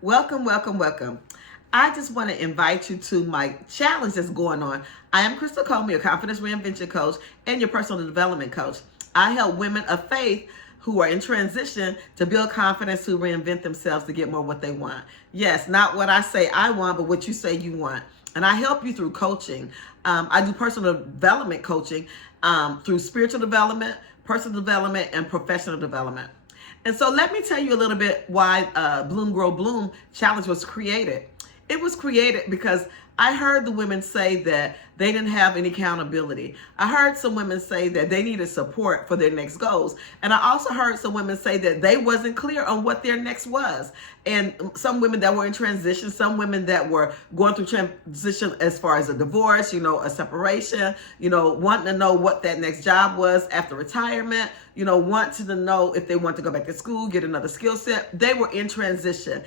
Welcome, welcome, welcome. I just want to invite you to my challenge that's going on. I am Crystal Coleman, your confidence reinvention coach and your personal development coach. I help women of faith who are in transition to build confidence, to reinvent themselves to get more what they want. Yes, not what I say I want, but what you say you want. And I help you through coaching. I do personal development coaching through spiritual development, personal development, and professional development. And so let me tell you a little bit why Bloom Grow Bloom Challenge was created. It was created because I heard the women say that they didn't have any accountability. I heard some women say that they needed support for their next goals. And I also heard some women say that they wasn't clear on what their next was. And some women that were in transition, some women that were going through transition as far as a divorce, a separation, wanting to know what that next job was after retirement, wanting to know if they want to go back to school, get another skill set. They were in transition.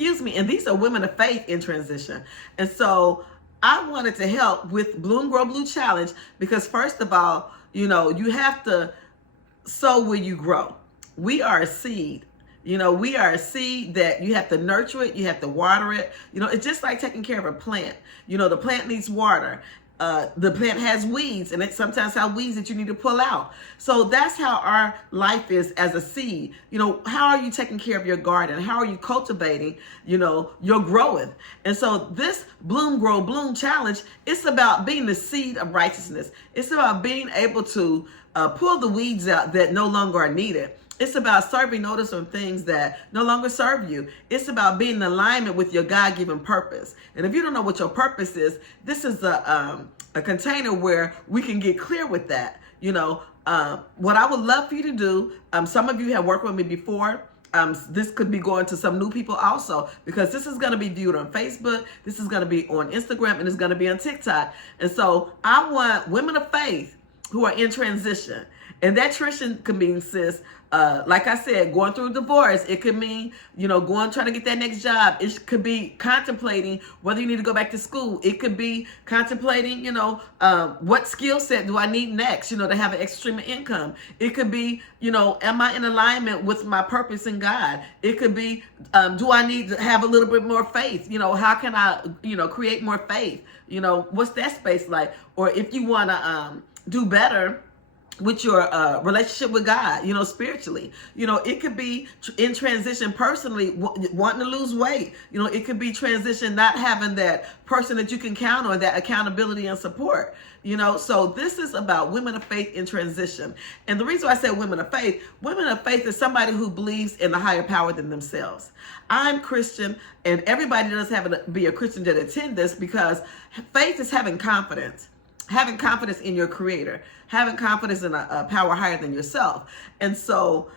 And these are women of faith in transition. And so I wanted to help with Bloom Grow Blue Challenge because first of all, you have to sow where you grow. We are a seed. We are a seed that you have to nurture it. You have to water it. It's just like taking care of a plant. The plant needs water. The plant has weeds, and it sometimes has weeds that you need to pull out. So that's how our life is as a seed. How are you taking care of your garden? How are you cultivating, your growth? And so this Bloom Grow Bloom Challenge, it's about being the seed of righteousness. It's about being able to pull the weeds out that no longer are needed. It's about serving notice on things that no longer serve you. It's about being in alignment with your God-given purpose. And if you don't know what your purpose is, this is a container where we can get clear with that. What I would love for you to do, some of you have worked with me before. This could be going to some new people also, because this is going to be viewed on Facebook. This is going to be on Instagram, and it's going to be on TikTok. And so I want women of faith who are in transition. And that transition can mean, sis, like I said, going through a divorce. It could mean, trying to get that next job. It could be contemplating whether you need to go back to school. It could be contemplating, what skill set do I need next, to have an extra stream of income. It could be, am I in alignment with my purpose in God? It could be, do I need to have a little bit more faith? How can I, create more faith? What's that space like? Or if you want to do better with your relationship with God, spiritually. It could be in transition personally, wanting to lose weight. It could be transition not having that person that you can count on, that accountability and support. So this is about women of faith in transition. And the reason why I say women of faith is somebody who believes in a higher power than themselves. I'm Christian, and everybody does have to be a Christian that attend this, because faith is having confidence in your creator, having confidence in a power higher than yourself. And so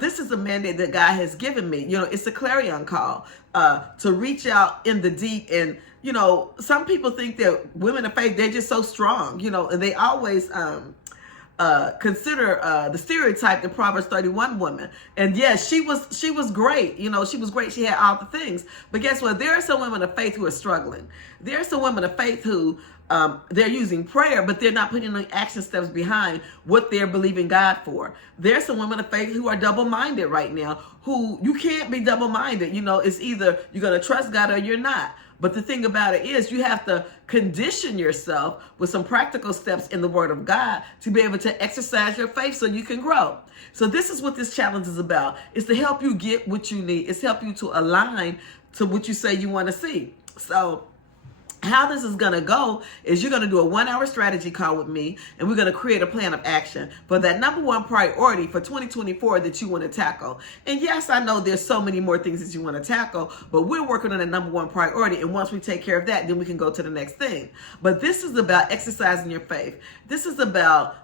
this is a mandate that God has given me. It's a clarion call to reach out in the deep. And, some people think that women of faith, they're just so strong, and they always consider the stereotype, the Proverbs 31 woman. And yes, she was great. She was great. She had all the things. But guess what? There are some women of faith who are struggling. There are some women of faith who they're using prayer, but they're not putting any action steps behind what they're believing God for. There's some women of faith who are double-minded right now, who you can't be double-minded. It's either you're going to trust God or you're not. But the thing about it is, you have to condition yourself with some practical steps in the Word of God to be able to exercise your faith so you can grow. So this is what this challenge is about. It's to help you get what you need. It's help you to align to what you say you want to see. So how this is going to go is you're going to do a 1-hour strategy call with me, and we're going to create a plan of action for that number one priority for 2024 that you want to tackle. And yes, I know there's so many more things that you want to tackle, but we're working on the number one priority. And once we take care of that, then we can go to the next thing. But this is about exercising your faith. This is about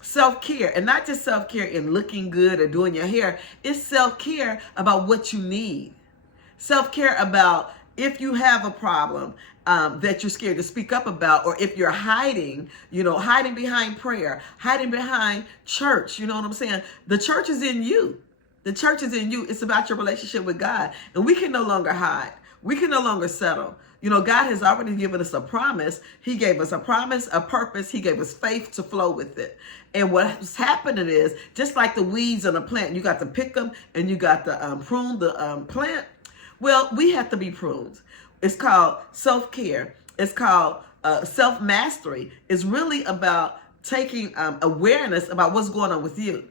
self-care, and not just self-care in looking good or doing your hair. It's self-care about what you need. Self-care about if you have a problem that you're scared to speak up about, or if you're hiding behind prayer, hiding behind church, you know what I'm saying? The church is in you. The church is in you. It's about your relationship with God. And we can no longer hide. We can no longer settle. God has already given us a promise. He gave us a promise, a purpose. He gave us faith to flow with it. And what's happening is, just like the weeds on a plant, you got to pick them and you got to prune the plant. Well, we have to be pruned. It's called self-care. It's called self-mastery. It's really about taking awareness about what's going on with you.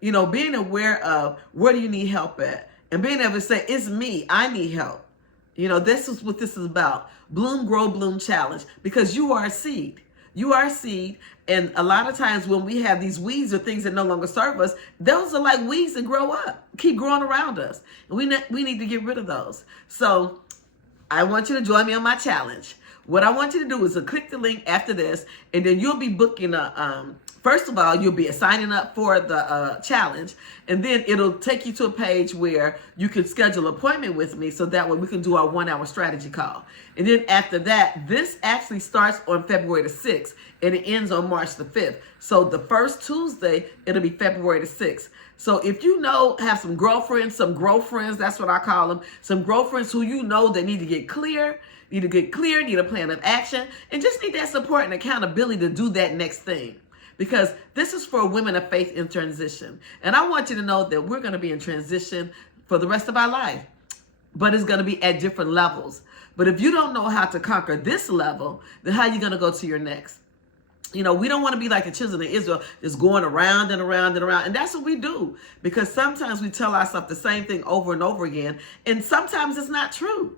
You know, being aware of where do you need help at, and being able to say, it's me, I need help. You know, this is what this is about. Bloom, grow, bloom challenge, because you are a seed. You are a seed. And a lot of times when we have these weeds or things that no longer serve us, those are like weeds that grow up, keep growing around us. And we need to get rid of those. So I want you to join me on my challenge. What I want you to do is to click the link after this, and then you'll be booking first of all, you'll be signing up for the challenge, and then it'll take you to a page where you can schedule an appointment with me, so that way we can do our 1-hour strategy call. And then after that, this actually starts on February the 6th, and it ends on March the 5th. So the first Tuesday, it'll be February the 6th. So if you have some girlfriends, some girlfriends, that's what I call them, some girlfriends who you know that need to get clear, need a plan of action, and just need that support and accountability to do that next thing. Because this is for women of faith in transition. And I want you to know that we're going to be in transition for the rest of our life. But it's going to be at different levels. But if you don't know how to conquer this level, then how are you going to go to your next? You know, we don't want to be like the children of Israel, just going around and around and around. And that's what we do. Because sometimes we tell ourselves the same thing over and over again. And sometimes it's not true.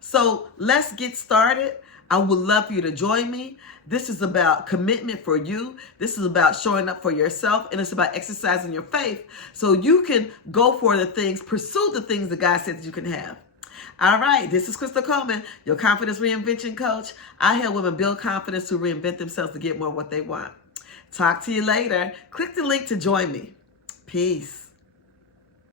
So let's get started. I would love for you to join me. This is about commitment for you. This is about showing up for yourself, and it's about exercising your faith so you can go for the things, pursue the things that God said that you can have. All right, this is Crystal Coleman, your confidence reinvention coach. I help women build confidence to reinvent themselves to get more of what they want. Talk to you later. Click the link to join me. Peace.